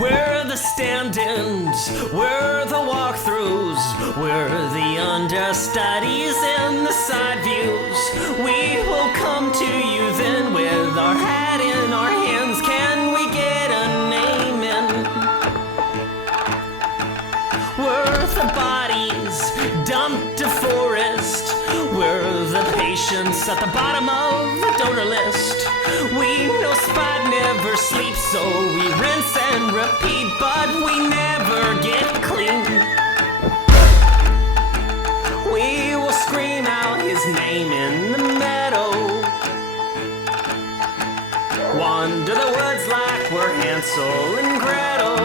We're the stand-ins, we're the walkthroughs, we're the understudies and the side views. We will come to you then with our hat in our hands. Can we get a name in? We're the bodies dumped to forest. We're the patients at the bottom of the donor list. We know Spot never sleeps, so we rinse and repeat, but we never get clean. We will scream out his name in the meadow, wander the woods like we're Hansel and Gretel.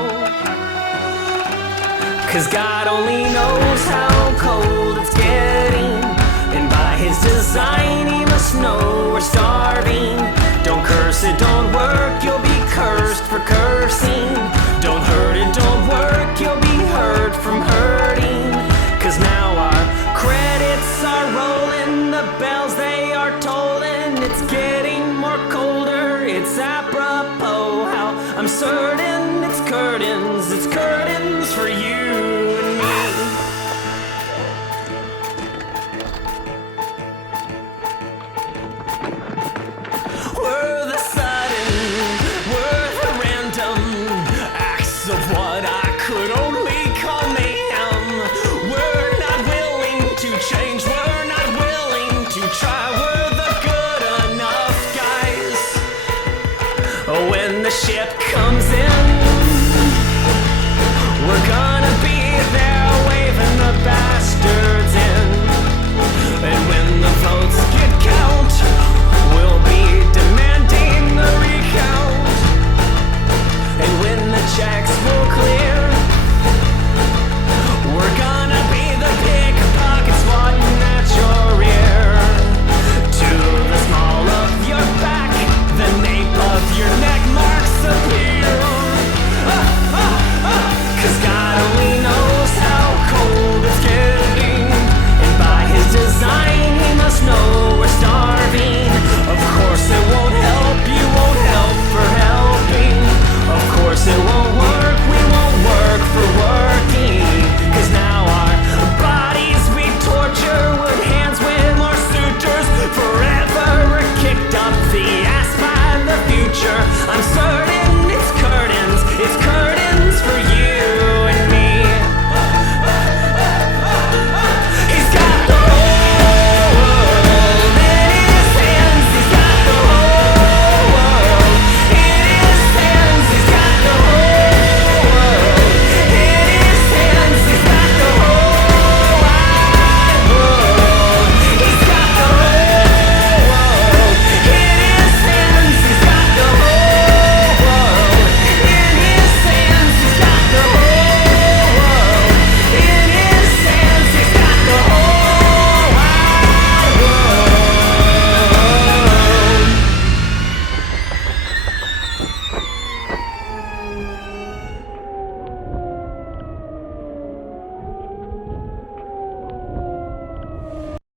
'Cause God only knows how cold it's getting, and by his design he must know we're starving. Don't curse it, don't work, you'll be cursed for cursing. Don't hurt it, don't work, you'll be hurt from hurting. 'Cause now our credits are rolling, the bells they are tolling. It's getting more colder, it's apropos how I'm certain it's curtains for you and me. We're the sudden, we're the random acts of what I could only call mayhem. We're not willing to change, we're not willing to try. We're the good enough guys. Oh, when the ship comes